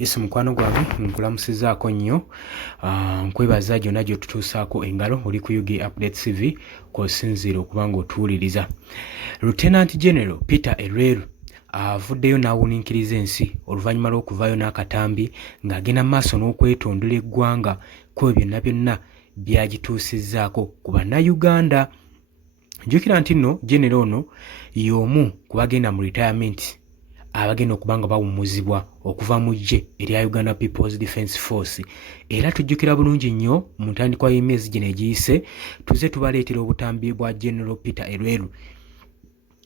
Yesu mukwano gwange nkulamusizaako nnyo nkwebaza gyonna gyotutuusaako engalo oli ku UG Update TV kw'osinziira okuba ng'otuwuliriza. Lieutenant General Peter Elweru avuddeyo n'awuniikiriza ensi oluvannyuma lw'okuvaayo n'akatambi ng'agenda maaso n'okwetondera eggwanga ku byonna byonna byagituusizzaako ku bannayuganda. Jjukira nti nno General ono y'omu ku bagenda mu retirement abagenda okuba nga bawummuzibwa okuva mu ggye erya Uganda People's Defence Force. Era tujjukira bulungi nnyo mu ntandikwa y'emyezi gino egiyise tuze tubaleetera obutambi bwa General Peter Elweru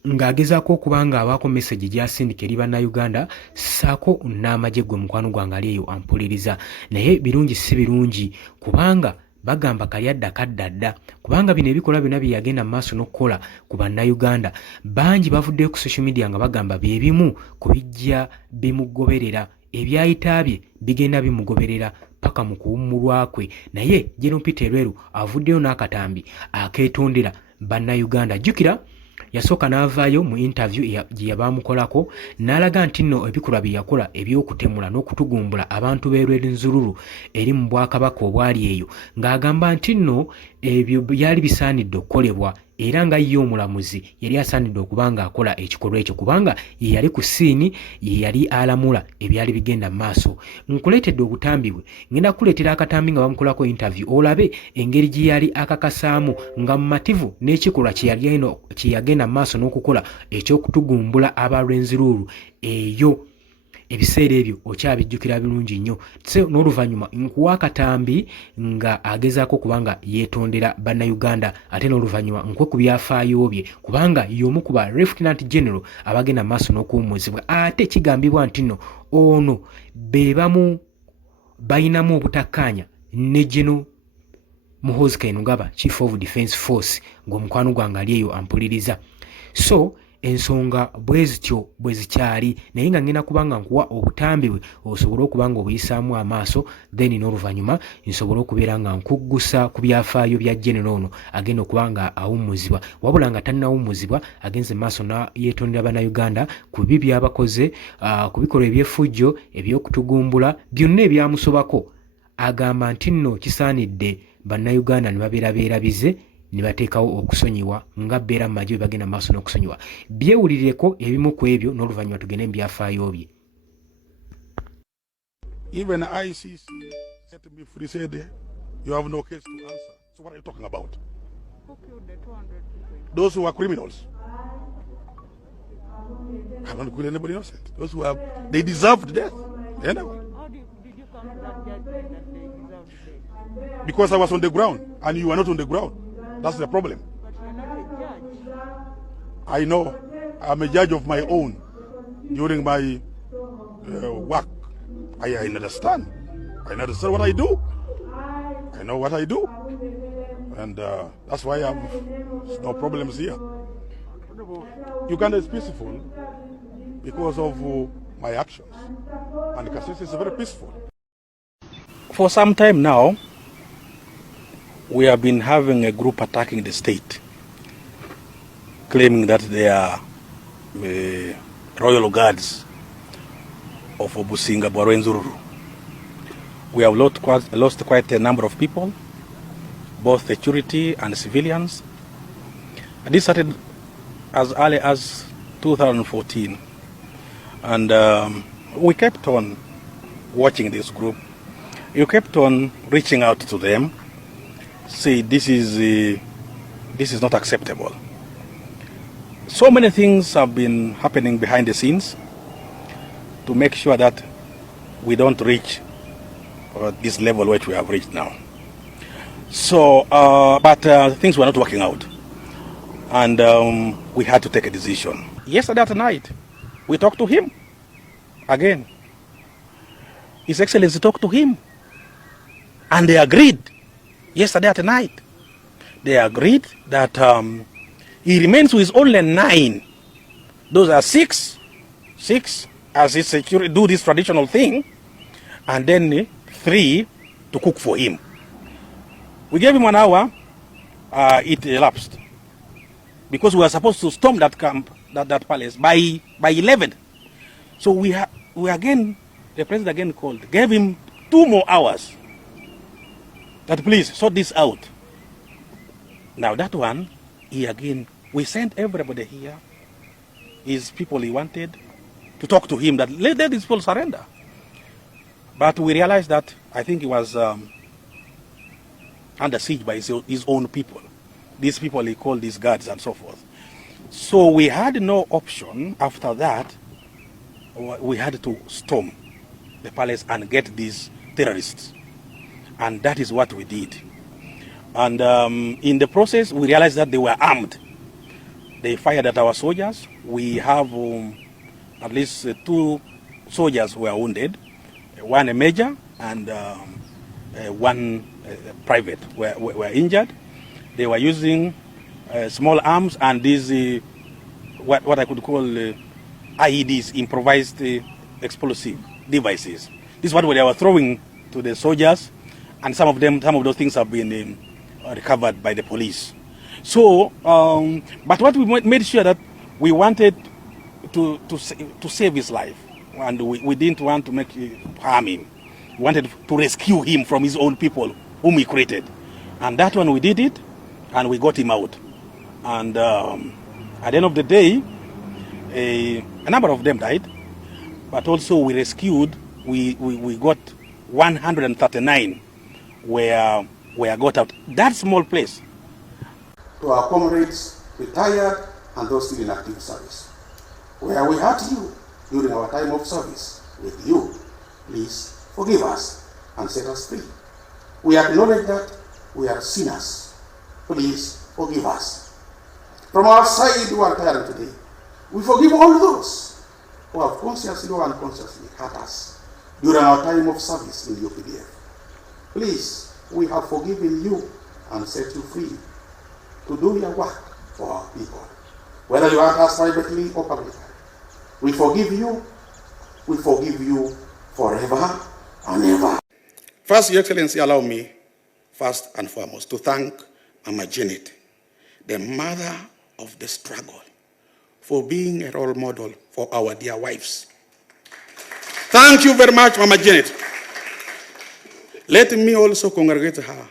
ng'agezaako okuba nga abaako message gy'asindika eri bannayuganda ssaako n'amagye gwe mukwano gwange ali eyo ampuliriza. Naye birungi si birungi kubanga bagamba kalyadda kaddadda kubanga bino ebikola byonna bye yagenda mu maaso n'okukola ku bannayuganda bangi bavuddeyo ku social media nga bagamba bye bimu ku bijja bimugoberera ebyayita bye bigenda bimugoberera paka mu kuwummulwa kwe. Naye General Peter Elweru avuddeyo n'akatambi akeetondera bannayuganda. Jjukira yasooka n'avaayo mu interview gye yabaamukolako n'alaga nti nno ebikolwa bye yakola eby'okutemula n'okutugumbula abantu b'Erwenzururu eri mu bwakabaka obwali eyo ng'agamba nti nno ebyo byali bisaanidde okukolebwa era nga ye omulamuzi yali asaanidde okuba ng'akola ekikolwa ekyo kubanga ye yali ku siini ye yali alamula ebyali bigenda mu maaso. Nkuleetedde obutambi bwe ngenda kuleetera akatambi nga bamukolako interview olabe engeri gye yali akakasaamu nga mumativu n'ekikolwa kye yagenda mu maaso n'okukola ekyokutugumbula abalwenzururu eyo. Ebiseera ebyo okyabijjukira birungi nnyo. N'oluvannyuma nkuwa akatambi nga agezaako kubanga yeetondera bannayuganda ate n'oluvannyuma nkwe ku byafaayo bye kubanga y'omu ku ba Lieutenant General abagenda mu maaso n'okuwummuzibwa. Ate kigambibwa nti nno ono be bamu bayinamu obutakkaanya ne General Muhoozi Kainerugaba Chief of Defence Force ng'omukwano gwange ali eyo ampuliriza. So ensonga bwe zityo bwe zikyali naye nga ngenda kubanga nkuwa obutambi bwe osobole okuba nga obuyisaamu amaaso then n'oluvannyuma nsobole okubeera nga nkuggusa ku byafaayo bya General ono agenda okuba nga awummuzibwa wabula nga tannawummuzibwa agenze maaso yeetondera bannayuganda ku bibi byabakoze ku bikolwa eby'effujjo eby'okutugumbula byonna ebyamusobako. Agamba nti nno kisaanidde bannayuganda ne babeera beerabize ne bateekawo okusonyiwa nga bbeera mu magye bagenda maaso n'okusonyiwa. Byewulirireko ebimu ku ebyo n'oluvannyuma tugende mu byafaayo bye. Even ICC set me free, said you have no case to answer. So what are you talking about? Who killed the 200 people? Those who are criminals. I don't kill anybody innocent. Those who have, they deserved death. Anyway. How did you come to that judgment that they deserved death? Because I was on the ground and you were not on the ground. That's the problem. But you're not a judge. I know. I'm a judge of my own. During my work, I understand. I understand what I do. I know what I do. And that's why there's no problems here. Uganda is peaceful because of my actions. And Kasese is very peaceful. For some time now, we have been having a group attacking the state, claiming that they are royal guards of Obusinga Bwarwenzururu. We have lost quite a number of people, both security and civilians. And this started as early as 2014. And we kept on watching this group. You kept on reaching out to them. Say this is not acceptable. So many things have been happening behind the scenes to make sure that we don't reach this level which we have reached now. So, but things were not working out, and we had to take a decision. Yesterday at night, we talked to him again. His Excellency talked to him, and they agreed. Yesterday at night, they agreed that he remains with only 9. Those are 6 as his security do this traditional thing, and then 3 to cook for him. We gave him 1 hour. It elapsed because we were supposed to storm that camp, that palace by 11. So we again The president again called, gave him 2 more hours. That please sort this out. Now that one, we sent everybody here, his people he wanted, to talk to him that let these people surrender. But we realized that I think he was under siege by his own people. These people he called these guards and so forth. So we had no option after that. We had to storm the palace and get these terrorists. And that is what we did. And in the process, we realized that they were armed. They fired at our soldiers. We have at least 2 soldiers were wounded, 1 a major and 1 private were injured. They were using small arms and these what I could call IEDs, improvised explosive devices. This is what they were throwing to the soldiers, and some of those things have been recovered by the police. So, but what we made sure that we wanted to save his life, and we didn't want to harm him. We wanted to rescue him from his own people whom he created, and that one we did it, and we got him out. And at the end of the day, a number of them died, but also we rescued. We got 139 were got out. That small place. To our comrades, retired and those still in active service, where we hurt you during our time of service with you, please forgive us and set us free. We acknowledge that we are sinners. Please forgive us. From our side who are tired today, we forgive all those who have consciously or unconsciously hurt us during our time of service in UPDF. Please, we have forgiven you and set you free to do your work for our people, whether you hurt us privately or publicly. We forgive you forever and ever. First, Your Excellency, allow me, first and foremost, to thank Mama Janet, the mother of the struggle, for being a role model for our dear wives. Thank you very much, Mama Janet. Let me also congratulate her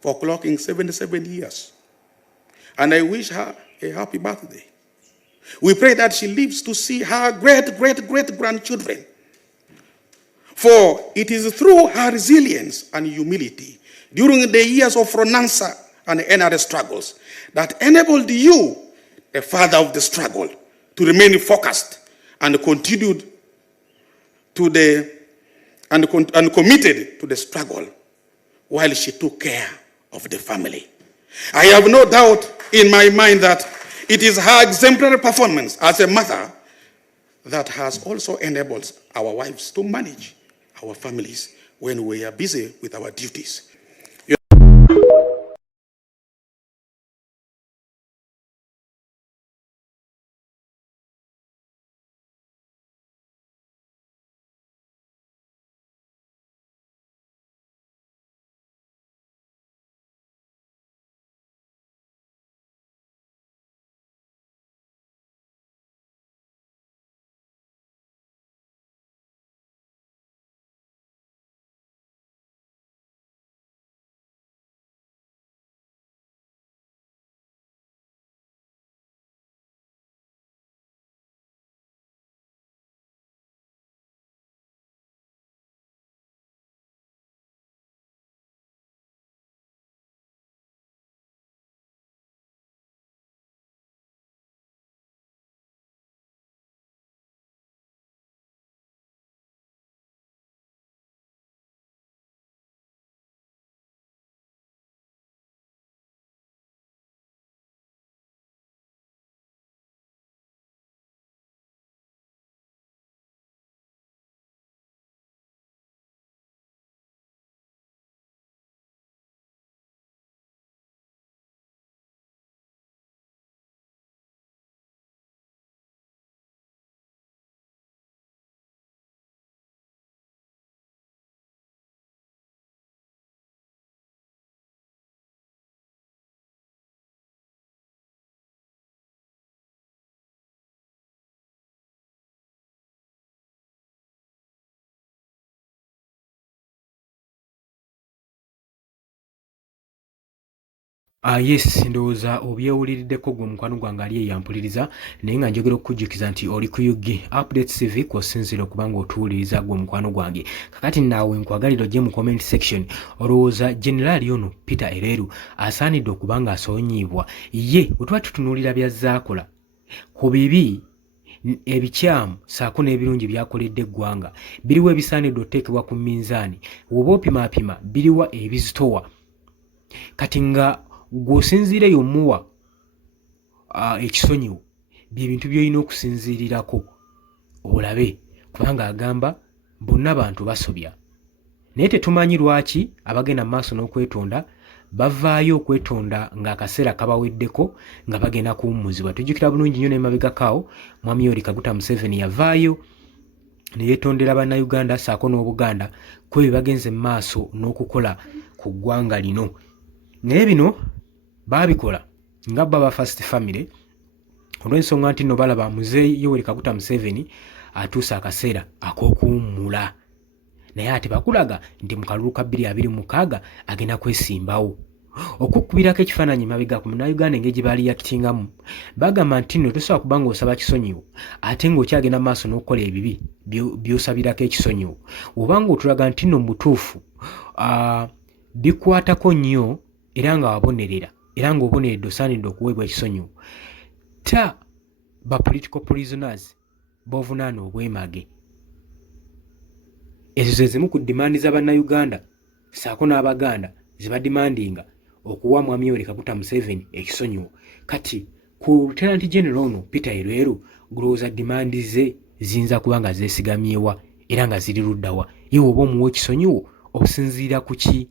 for clocking 77 years. And I wish her a happy birthday. We pray that she lives to see her great-grandchildren. For it is through her resilience and humility during the years of Ronansa and NRA struggles that enabled you, the father of the struggle, to remain focused and continued to and committed to the struggle while she took care of the family. I have no doubt in my mind that it is her exemplary performance as a mother that has also enabled our wives to manage our families when we are busy with our duties. Yes, ndowooza obyewuliriddeko gwe mukwano gwange ali eyampuliriza naye nga njogera okukujjukiza nti oli ku UG Updates TV kw'osinziira okuba ng'otuwuliriza gwe mukwano gwange. Kakati naawe nkwagalira ojje mu comment section olowooza Generali ono Peter Eleru asaanidde okuba ng'asoonyiibwa ye bwe tuba tutunuulira by'azaakola ku bibi ebikyamu saako n'ebirungi byakoledde eggwanga biriwa ebisaanidde oteekebwa ku minzaani woba opimaapima biriwa ebizitowa kati nga gw'osinziire y'omuwa ekisonyiwo byebintu by'olina okusinziirirako olabe kubanga agamba bonna bantu basobya naye tetumanyi lwaki abagenda mu maaso n'okwetonda bavaayo okwetonda ng'akaseera kabaweddeko nga bagenda kuwummuzibwa. Tujjukira bulungi nnyo n'emabegakaawo mwami Yoweri Kaguta Museveni yavaayo ne yeetondera bannayuganda saako n'Obuganda ku ebyo bagenze mu maaso n'okukola ku ggwanga lino. Naye bino baabikola nga baba First Family olw'ensonga nti nno balaba muzeeyi Yoweri Kaguta Museveni atuusa akaseera ak'okuwummula naye ate bakulaga nti mu kalulu ka 2026 agenda kwesimbawo. Okukkubirako ekifaananyi mabega ku munnayuganda engeri gye baali yakitingamu bagamba nti nno tosobola kuba ng'osaba kisonyiwo ate ng'okyagenda mu maaso n'okukola ebibi by'osabirako ekisonyiwo oba ng'otulaga nti nno mu butuufu bikwatako nnyo era nga wabonerera era ng'oboneredde osaanidde okuweebwa ekisonyiwo. Ta ba political prisoners b'ovunaana obwemage. Ezo ze zimu ku dimandi z'Abannayuganda saako n'Abaganda ze badimandinga okuwa mwami Yoweri Kaguta Museveni ekisonyiwo. Kati ku Lieutenant General ono Peter Eleru gulowooza dimandi ze ziyinza kuba nga zeesigamyewa era nga ziri luddawa ye oba omuwa ekisonyiwo okusinziira ku ki?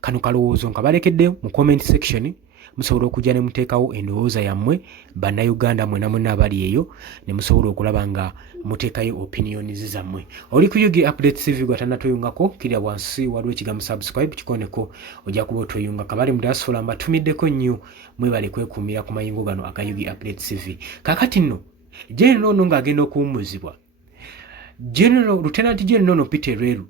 Kano kalowoozo nkabalekedde mu comment section musobola okujja ne muteekawo endowooza yammwe bannayuganda mwena mwena abali eyo ne musobola okulaba nga muteekayo opinions zammwe. Oli ku UG Updates TV gwatannatweyungako kirya wansi waliwo ekigambo subscribe kikoneko ojja kuba otweyunga kabali mu diaspora mbatumiddeko nnyo mwebale kwekuumira ku mayingo gano aga UG Updates TV. Kakati nno General ono ng'agenda okuwummuzibwa Lieutenant General ono Peter Eleru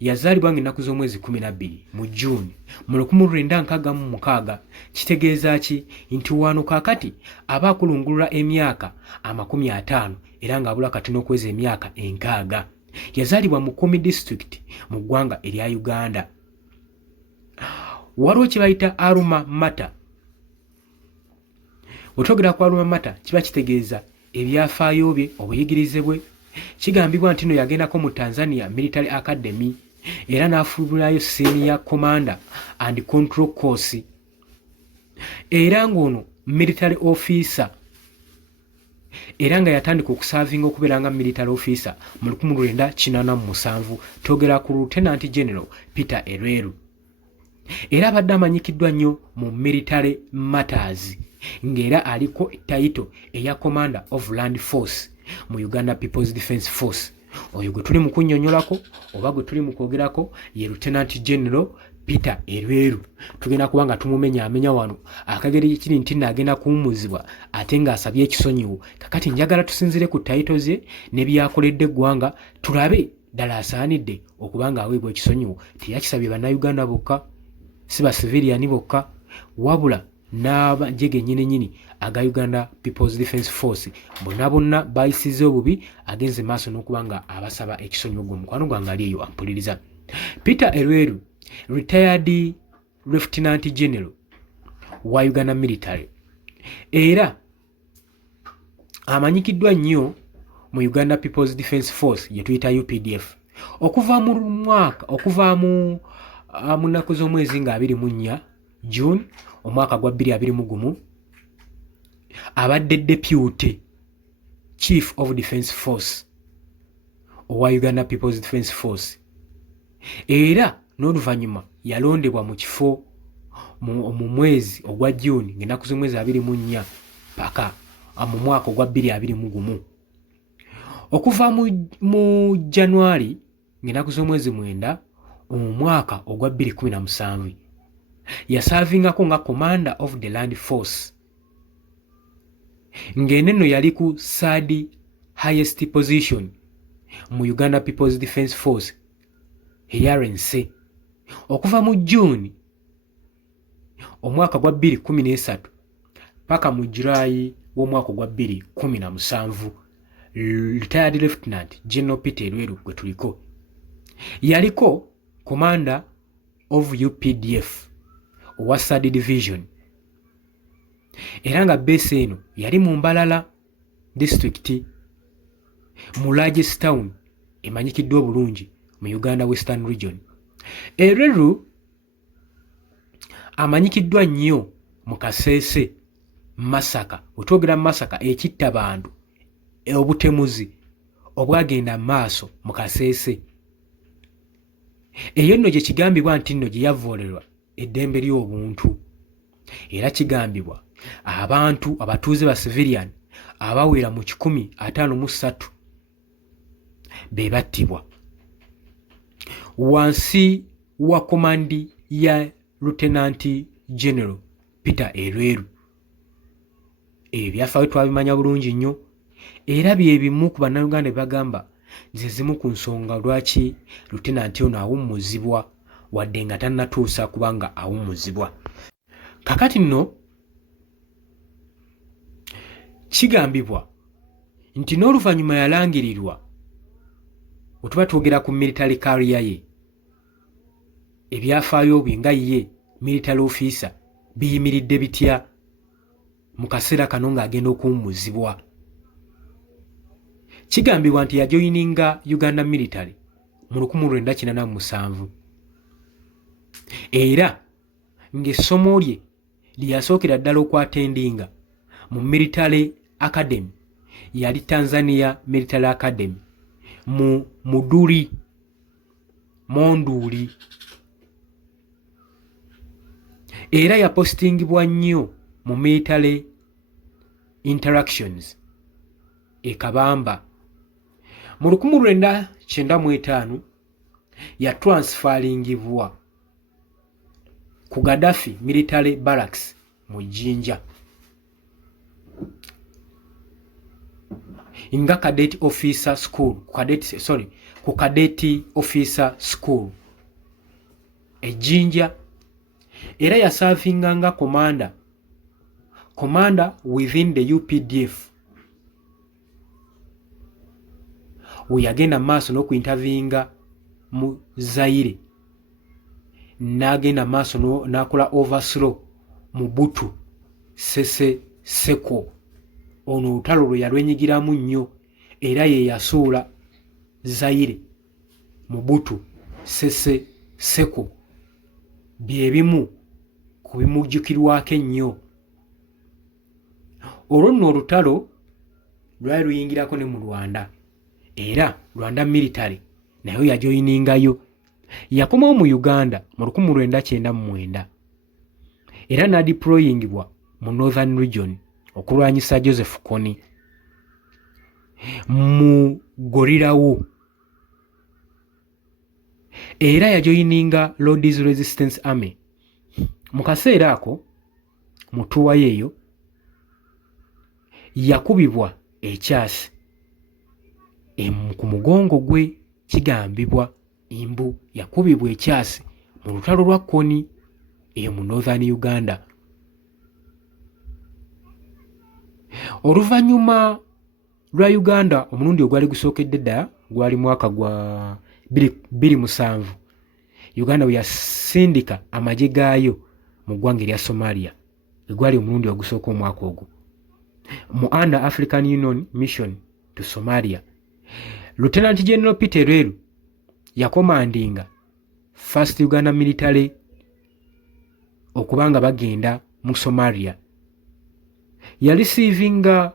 yazaalibwa ng'ennaku z'omwezi 12 mu June mu 1966. Kitegeeza ki? Nti wano kaakati aba akulungulula emyaka 50 era ng'abula katono okweza emyaka 60. Yazaalibwa mu Kumi District mu ggwanga erya Uganda. Waliwo kye bayita Alma Mater. Otwogera ku Alma Mater kiba kitegeeza ebyafaayo bye obuyigirize bwe. Kigambibwa nti no yagendako mu Tanzania Military Academy era n'afuulirayo Senior Commander and Control Course era ng'ono military officer era nga yatandika okusaavinga okubeera nga military officer mu 1987. Twogera ku Lieutenant General Peter Eleru era abadde amanyikiddwa nnyo mu military matters ng'era aliko title eya Commander of Land Force mu Uganda People's Defence Force. Oyo gwe tuli mu kunnyonnyolako oba gwe tuli mu kwogerako ye Lieutenant General Peter Eleru. Tugenda kuba nga tumumenyaamenya wano akageri kiri nti agenda kuwummuzibwa ate ng'asabye ekisonyiwo. Kakati njagala tusinzire ku title ze ne byakoledde eggwanga tulabe ddala asaanidde okuba ng'aweebwa ekisonyiwo. Teyakisabye bannayuganda bokka si ba civilian bokka wabula n'abajege nnyini aga Uganda People's Defence Force bonna bayisize obubi agenze maaso n'okuba nga abasaba ekisonyiwo gwe mukwano gwange ali eyo ampuliriza. Peter Eleru retired Lieutenant General wa Uganda Military era amanyikiddwa nnyo mu Uganda People's Defence Force ye tuyita UPDF okuva mu nnaku z'omwezi nga 24 June omwaka gwa 2021 abadde Deputy Chief of Defence Force owa Uganda People's Defence Force era n'oluvannyuma yalondebwa mu kifo mu mwezi ogwa June ng'ennaku z'omwezi 24 paka mu mwaka ogwa 2021. Okuva mu January ng'ennaku z'omwezi 9 omwaka ogwa 2017 yasaavingako nga Commander of the Land Force ng'eneno yali ku third highest position mu Uganda People's Defence Force RNC. Okuva mu June omwaka gwa 2013 paka mu July w'omwaka gwa 2017 retired Lieutenant General Peter Elweru gwe tuliko yaliko commander of UPDF owa 3rd Division era nga base eno yali mu Mbalala district mu largest town emanyikiddwa obulungi mu Uganda Western Region. Elweru amanyikiddwa nnyo mu Kasese Masaka, otwogera Masaka ekitta bantu obutemuzi obwagenda maaso mu Kasese. Eyo nno gye kigambibwa nti nno gye yavoolerwa eddembe ly'obuntu era kigambibwa abantu abatuuze ba civilian abawera mu 153 be battibwa wansi wa komandi ya Lieutenant General Peter Elweru. Ebyafaayo twabimanya bulungi nnyo era bye bimu ku bannayuganda bagamba ze zimu ku nsonga lwaki Lieutenant ono awummuzibwa wadde nga tannatuusa kubanga awummuzibwa. Kakati nno kigambibwa nti n'oluvannyuma yalangirirwa wetuba twogera ku military career ye ebyafaayo bye nga ye military officer biyimiridde bitya mu kaseera kano ng'agenda okuwummuzibwa. Kigambibwa nti yajoyininga Uganda military mu 1987 era ng'essomo lye lye yasookera ddala okwatendinga mu military academy yali Tanzania Military Academy mu Muduli Monduli era yapostingibwa nnyo mu military interactions e Kabamba. Mu 1995 yatransferingibwa ku Gaddafi Military Barracks mu Jinja nga cadet officer school ku cadet officer school e Jinja era yasavinga nga commander within the UPDF we yagenda maaso n'okuintervinga mu Zaire n'agenda maaso n'akola overthrow mu Butu Sese Seko. Ono olutalo lwe yalwenyigiramu nnyo era ye yasuula Zaire mu Butu Sese Seko bye bimu ku bimujjukirwako ennyo. Olwo nno olutalo lwali luyingirako ne mu Rwanda era Rwanda military nayo yajoyiningayo. Yakomawo mu Uganda mu 1999 era n'adeployingibwa mu Northern Region okulwanyisa Joseph Kony mu Gorirawo era yajoyininga Lord's Resistance Army. Mu kaseera ako mutuwa yeeyo yakubibwa ekyasi ku mugongo gwe. Kigambibwa imbu yakubibwa ekyasi mu lutalo lwa Kony eyo mu Northern Uganda. Oluvannyuma lwa Uganda omulundi ogwali gusookedde ddala gwali mwaka gwa 2007 Uganda we yasindika amagye gaayo mu ggwanga erya Somalia egwali omulundi ogusooka omwaka ogwo mu Under African Union Mission to Somalia. Lieutenant General Peter Elweru yakomandinga First Uganda Military okubanga bagenda mu Somalia. Yareceiving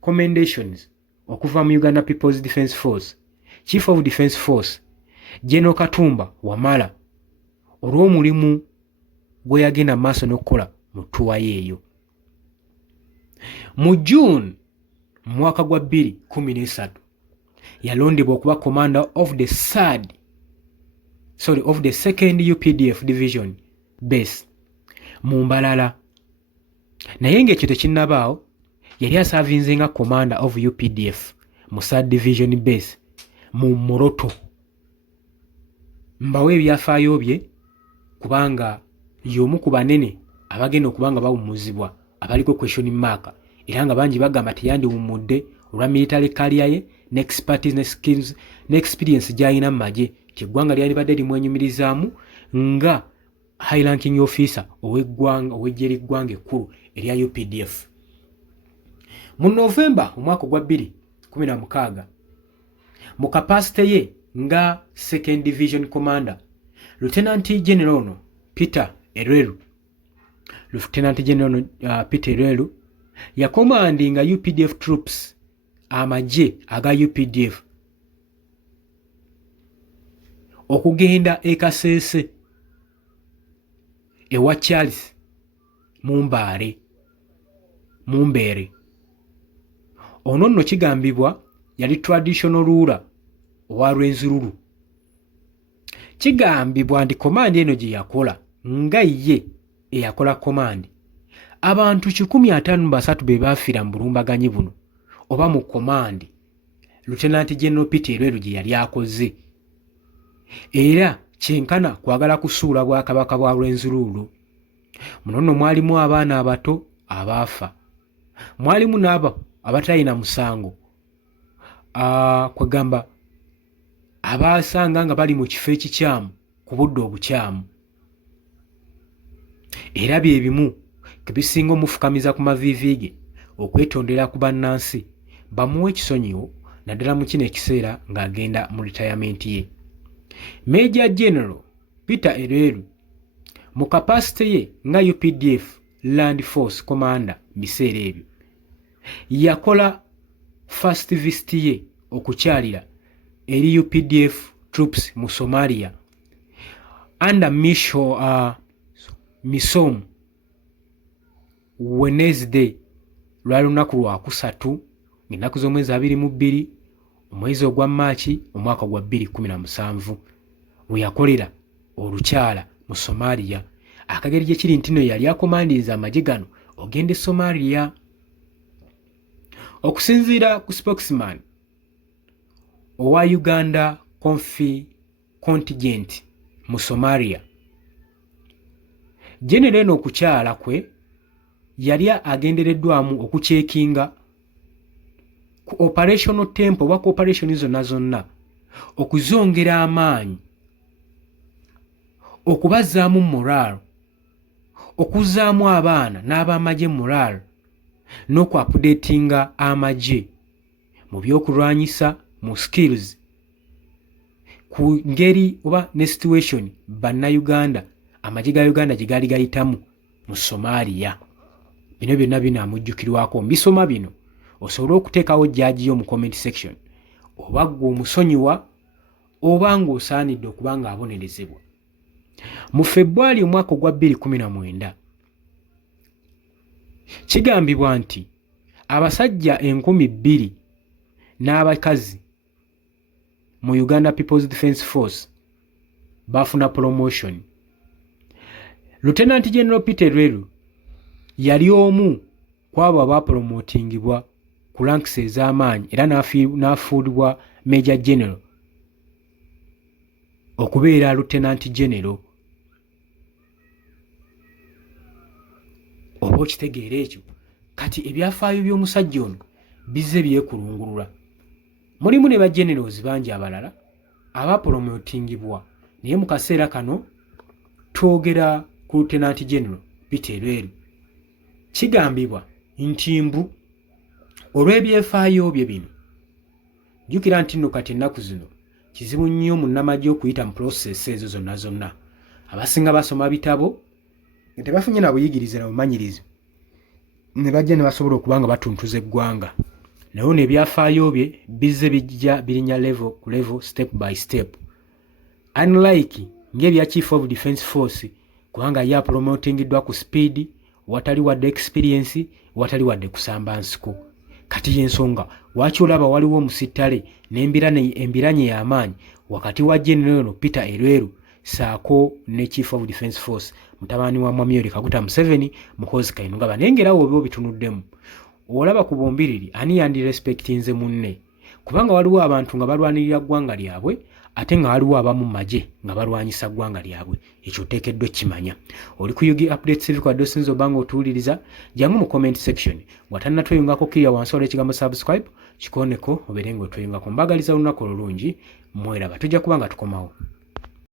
commendations okuva mu Uganda People's Defence Force, Chief of Defence Force General Katumba Wamala olw'omulimu gwe yagenda maaso n'okukola mu ttuwa yeeyo. Mu June mwaka gwa 2013 yalondebwa okuba commander of the second UPDF division base mu Mbalala. Naye ng'ekyo tekinnabaawo yali asavinze nga commander of UPDF mu 3rd division base mu Moroto. Mbawe ebyafaayo bye kubanga y'omu ku banene abagenda okubanga bawumuzibwa abaliko question mark era nga bangi bagamba teyandiwumudde olwa military career ye ne expertise ne skills ne experience gy'alina mu magye eggwanga lyalibadde limwenyumirizaamu nga high ranking officer ow'eggye ly'eggwanga ekkulu erya UPDF. Mu Novemba omwaka gwa 2016 mu kapasite ye nga second division commander Lieutenant General Peter Elweru yakomandinga UPDF troops amagye aga UPDF okugenda e Kasese ewa Charles Mumbere. Ono nno kigambibwa yali traditional ruler owa Rwenzururu. Kigambibwa nti komandi eno gye yakola nga ye eyakola komandi abantu 153 be baafiira mu bulumbaganyi buno oba mu komandi Lieutenant General Peter Elweru gye yali akoze. Era kyenkana kwagala kusuula bwakabaka bwa Rwenzururu. Muno nno mwalimu abaana abato abaafa, mwalimu n'abo abatalina musango kwegamba abaasanga nga bali mu kifo ekikyamu ku budde obukyamu. Era bye bimu kebisinga omufukamiza ku maviivi ge okwetondera ku bannansi bamuwe ekisonyiwo naddala mu kino ekiseera ng'agenda mu retirement ye. Major General Peter Elweru mu kapasite ye nga UPDF Land Force Commander biseera ebyo yakola first visit ye okukyalira eri UPDF troops mu Somalia under Misom Wednesday lwali lunaku lwa kusatu ng'ennaku z'omwezi 22 omwezi ogwa Maachi omwaka gwa 2017 we yakolera olukyala mu Somalia. Akageri gye kiri ntino yali akomandinza amagye gano ogende Somalia. Okusinziira ku spokesman owa Uganda contingent mu Somalia, General eno okukyala kwe yali agendereddwamu okucekinga ku operational tempo wa operation zonna okuzongera amaanyi, okubazaamu moral, okuzaamu abaana n'abamagye moral n'oku-updatinga amagye mu byokulwanyisa mu skills ku ngeri oba ne situation bannayuganda amagye ga Uganda gye gaali gayitamu mu Somalia. Bino byonna binaamujjukirwako. Mbisoma bino osobola okuteekawo jjaajiyo mu comment section oba gwe omusonyiwa oba ng'osaanidde okuba ng'abonerezebwa. Mu February omwaka ogwa 2019 kigambibwa nti abasajja 2,000 n'abakazi mu Uganda People's Defence Force bafuna promotion. Lieutenant General Peter Elweru yali omu kwabo abapromotingibwa ku ranks ez'amaanyi era n'afuulibwa Major General okubeera Lieutenant General. Oba okitegeera ekyo kati ebyafaayo by'omusajja ono bizze byekulungulula. Mulimu ne ba generals bangi abalala abapromotingibwa naye mu kaseera kano twogera ku Lieutenant General Peter Elweru. Kigambibwa nti mbu olw'ebyefaayo bye bino jjukira nti nno kati ennaku zino kizibu nnyo munnamagye okuyita mu process ezo zonna. Abasinga basoma bitabo nga tebafunye na buyigirize na bumanyirizo ne bajja ne basobola okuba nga batuntuza eggwanga. Naye n'ebyafaayo bye bizze bijja birinya level ku level, step by step. Unlike ng'ebya Chief of Defence Force kubanga ye apromotingiddwa ku speed, watali wadde experience, watali wadde kusamba nsiko. Kati y'ensonga lwaki olaba waliwo omusittale n'embiranye y'amaanyi wakati wa General Peter Elweru saako ne Chief of Defence Force mutabani wa Mwami Yoweri Kaguta Museveni Muhoozi Kainerugaba. Naye ng'era oba obitunuddemu olaba ku bombiriri ani yandirespectinze munne kubanga waliwo abantu nga balwanirira ggwanga lyabwe ate nga waliwo abamu maje nga balwanyisa ggwanga lyabwe. Ekyo oteekeddwa kimanya. Oli ku UG Updates TV kwadde osinza obanga otuwuliriza, jangu mu comment section bw'atannatweyungako kiriya wansi waliwo ekigambo subscribe, kikooneko obeere ng'otweyungako. Mbagaliza olunaku olulungi, mweraba. Tujja kuba nga tukomawo.